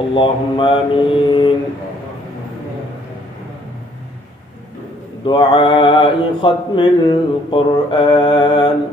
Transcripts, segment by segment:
اللهم آمين. دعاء ختم القرآن.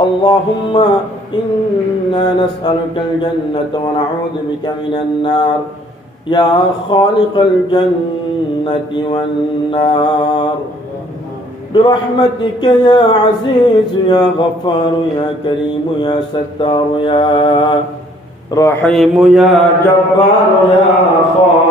اللهم إنا نسألك الجنة ونعوذ بك من النار. يا خالق الجنة والنار. برحمتك يا عزيز يا غفار يا كريم يا ستار يا رحيم يا جبار يا خالق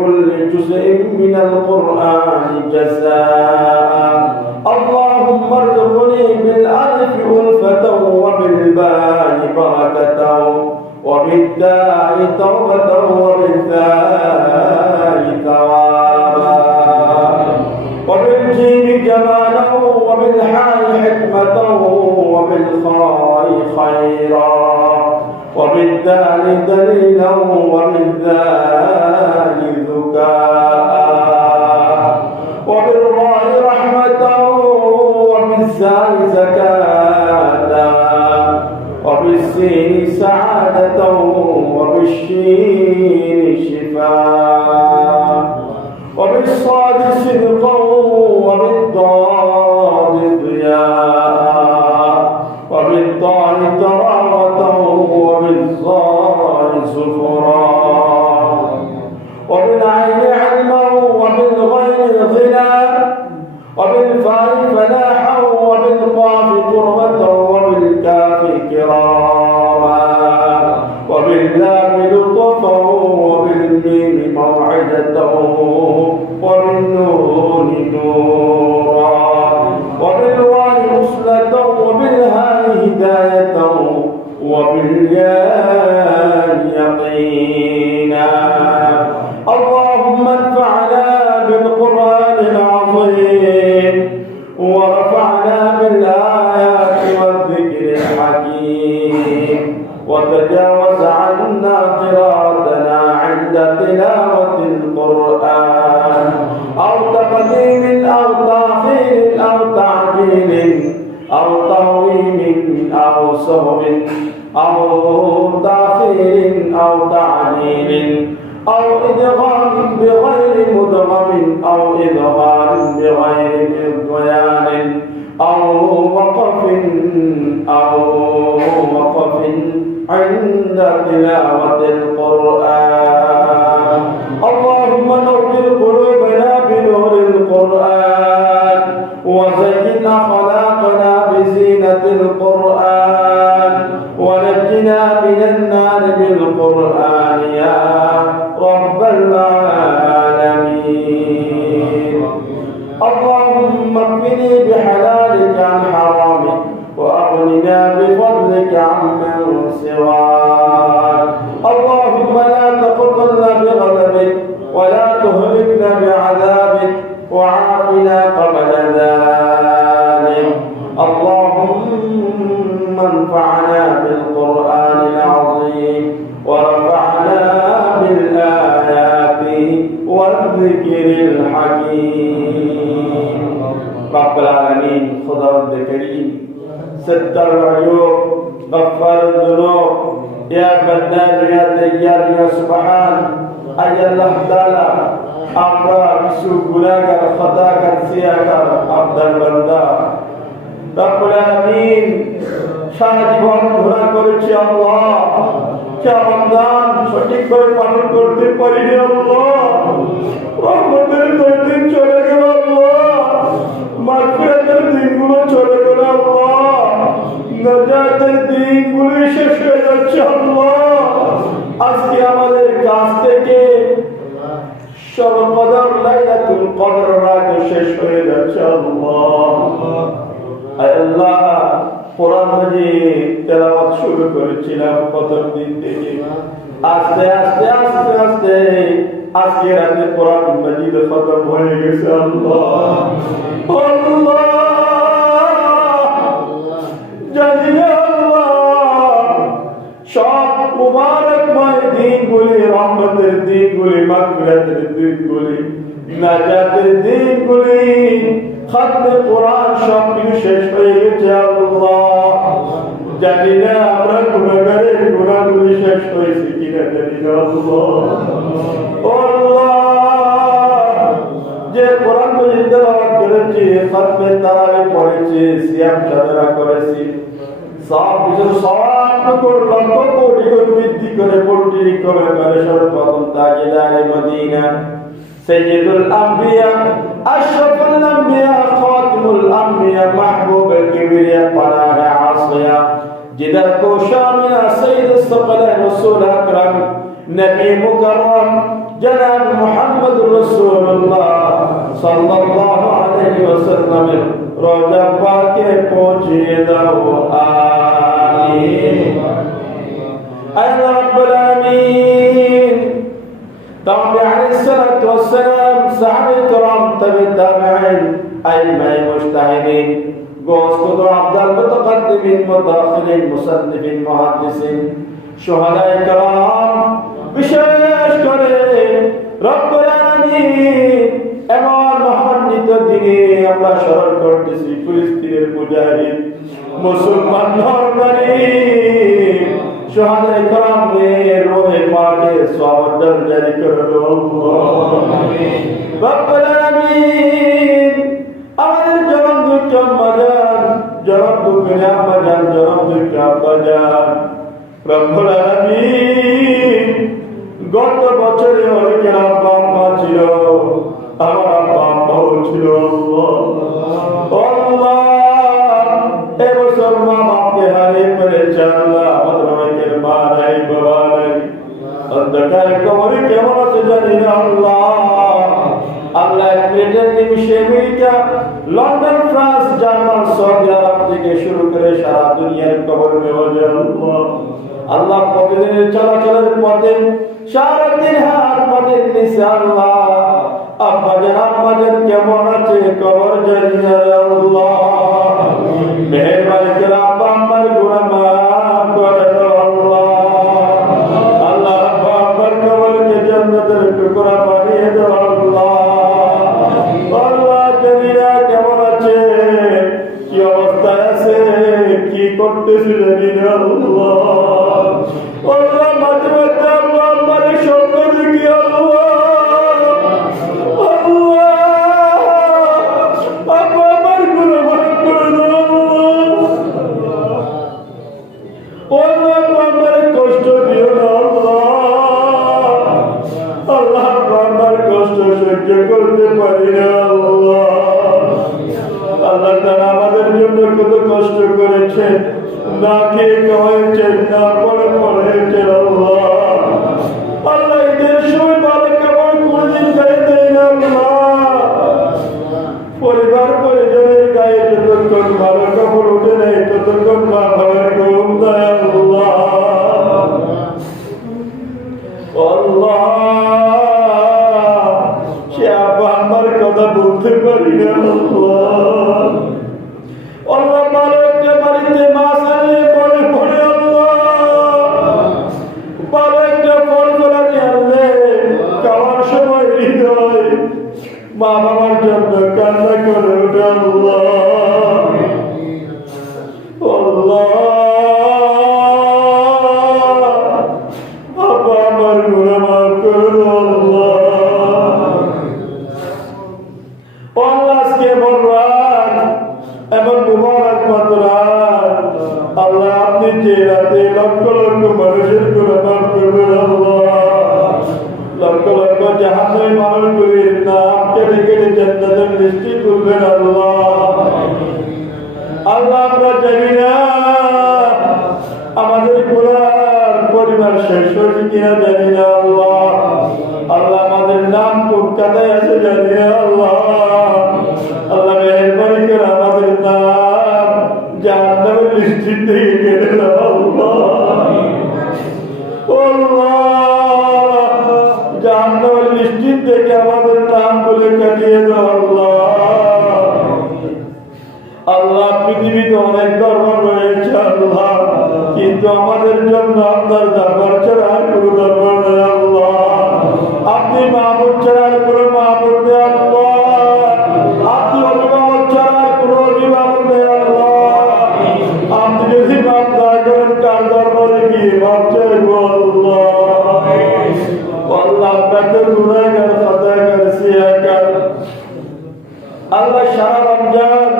وبكل جزء من القرآن جزاء. اللهم ارزقني بالألف ألفة وبالباء بركة وبالداء توبة وبالثاء ثوابا. وبالجيم جمالا وبالحاء حكمة وبالخاء خيرا. وبالدال دليلا وبالذال ورفعنا بالآيات والذكر الحكيم. وتجاوز عنا قراءتنا عند تلاوة القرآن. أو تقديم أو تأخير أو تعجيل أو ترويم أو سهو أو تأخير أو تعليل أو وقف عند تلاوة القرآن بفضلك عمن سواك. اللهم لا تقتلنا بغضبك ولا تهلكنا بعذابك وعافنا قبل ذلك. اللهم انفعنا ستر العيوب غفار الذنوب يا بنان يا ديار يا سبحان أي الله تعالى আমরা কিছু গুণাগার খতাগার সিয়াগার আব্দার বান্দা রব্বুল আলামিন সারা জীবন ঘোরা করেছি আল্লাহ রমজান সঠিক করে পালন করতে পারিনি আল্লাহ রহমতের দুই দিন চলে গেল আল্লাহ মাগফিরাতের দিনগুলো চলে গেল আল্লাহ নাজাতের দিনগুলি শেষ হয়ে যাচ্ছে আজকে আমাদের কাছ থেকে কদর শেষ হয়ে যাচ্ছে, আল্লাহ। কোরআন তেলাওয়াত শুরু করেছিলাম দিন থেকে। আস্তে আস্তে আস্তে আস্তে আজকে রাতে কোরআন খতম হয়ে গেছে, আল্লাহ। আল্লাহ। সব মুবারকময় দিনগুলি, রহমতের দিনগুলি, মাগফিরাতের দিনগুলি, নাজাতের দিনগুলি, খতমে কোরআন সব কিছু শেষ হয়ে গেছে, আল্লাহ। জানি না আমরা গুণাগারের গুণাগুলি শেষ হয়েছে কিনা জানি না, আল্লাহ। যে কোরআন মজিদ তেলাওয়াত করেছি, খতমে তারাবি পড়েছি, সিয়াম সাধনা করেছি। চার বছর সামান্য করলাম কোটি কোটি বৃদ্ধি করে পোল্ট্রি করে করে সর্বপ্রথম তাকে দাঁড়িয়ে মদিনা সৈয়দুল আম্বিয়া আশরাফুল আম্বিয়া খাতিমুল আম্বিয়া মাহবুব কিবরিয়া পানাহ আসিয়া جدر کو شامل سید الثقل رسول اکرم نبی مکرم جناب محمد رسول اللہ صلی اللہ علیہ وسلم روزہ پاک پہنچے دو آ এমন মহান্বিত দিনে আমরা স্মরণ করতেছি ফিলিস্তিনের পূজারী মুসলমান ধর্মারি শহাদাই করাম এ রোহে পাকে সওয়াব জারি করো রব্বুল আলামিন আমাদের জনম দুঃখ মাজার জনম দুঃখ না মাজার জনম দুঃখ মাজার রব্বুল আলামিন গত বছরে অনেক আব্বা হারিয়ে ফেলেছে আল্লাহ আমাদের অনেকের মা নাই, বাবা নাই। অন্ধকার কবরে কেমন আছে জানি না আল্লাহ। আল্লাহ এক মিনিটের নিমিশে করে কেমন আছে কবর জানি আল্লাহ। आश्रय मालूम को भी इतना आपके लेके जनता जनता निश्चित रूप में viendo সারা রমজান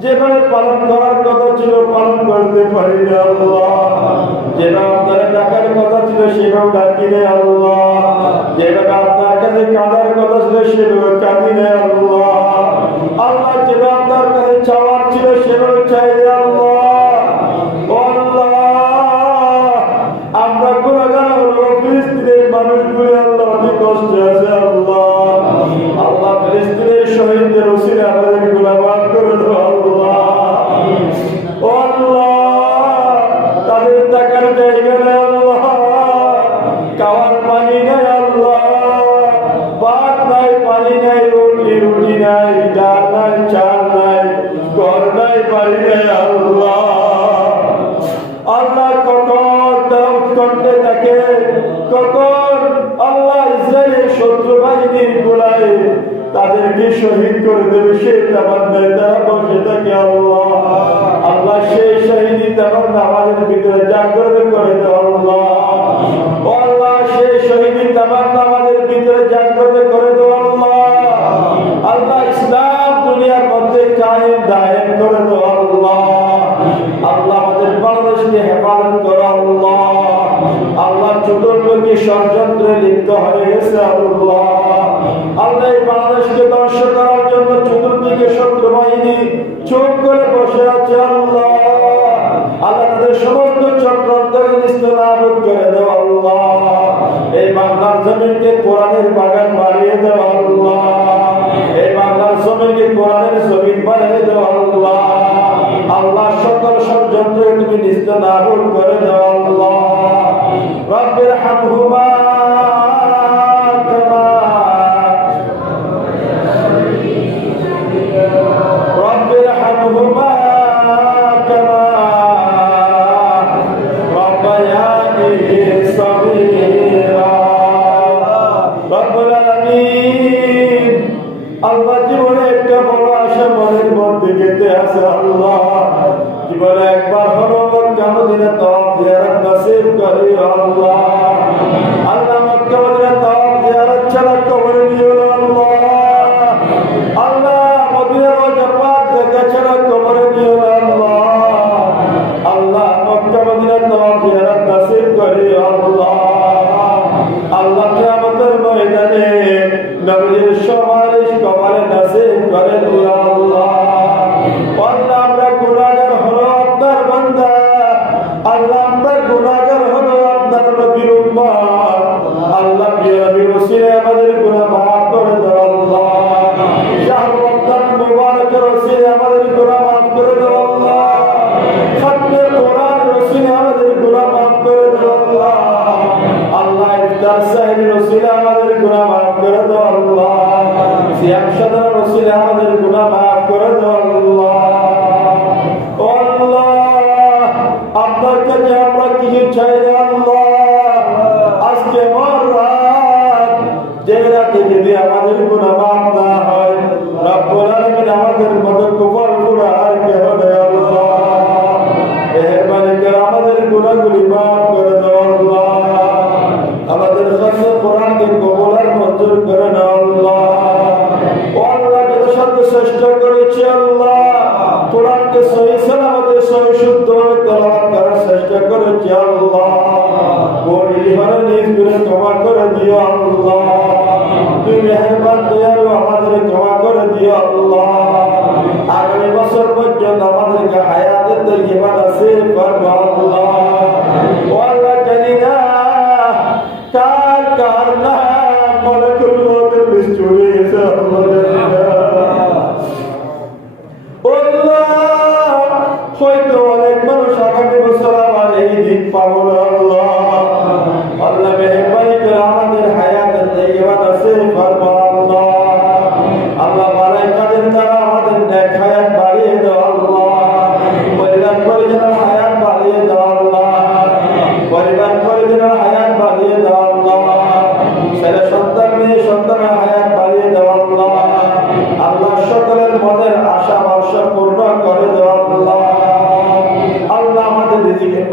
যেভাবে পালন করার কথা ছিল, পালন করতে পারি আল্লাহ। যেটা আপনার ডাকার কথা ছিল, সেভাবে ডাকিনে আল্লাহ। যেটা আপনার কাছে কাঁদার কথা ছিল, সেভাবে কাঁদি আল্লাহ। আল্লাহ যেটা আপনার কাছে চাওয়ার ছিল, সেভাবে চাইলে আল্লাহ জাগ্রত নাবুদ করে দাও আল্লাহ। এই বাংলার জমিনকে কোরআনের বাগান বানিয়ে দাও আল্লাহ। এই বাংলার জমিনকে কোরআনের ছবি বানিয়ে দাও আল্লাহ। আল্লাহ, সকল ষড়যন্ত্রে তুমি নিস্ত নাবুদ করে দাও আল্লাহ। রব্বের হামহুমা কেয়ামতের ময়দানে যে এক সাধারণ রসুল আমাদের সর্বশ্রেষ্ঠ করেছি আল্লাহ। কোরআনকে সহি সালামতে সহি শুদ্ধভাবে তেলাওয়াত করার চেষ্টা করেছি আল্লাহ। পরিবারে নিজ গুণে ক্ষমা করে দিও আল্লাহ। তুই মেহরবান, দয়ালু, আমাদের ক্ষমা করে দিও আল্লাহ। আগামী বছর পর্যন্ত আমাদেরকে হায়াতের দিকে বাড়াছে আল্লাহ।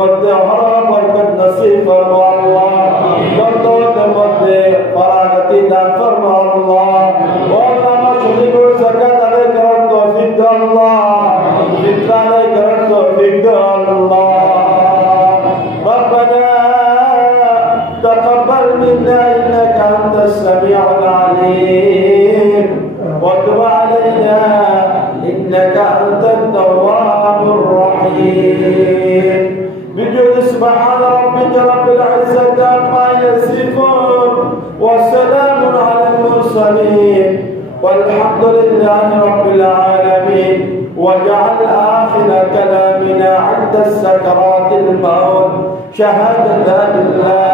قد ظهرت سبحان ربك رب العزة عما يصفون وسلام على المرسلين والحمد لله رب العالمين واجعل آخر كلامنا عند سكرات الموت. شهادة لله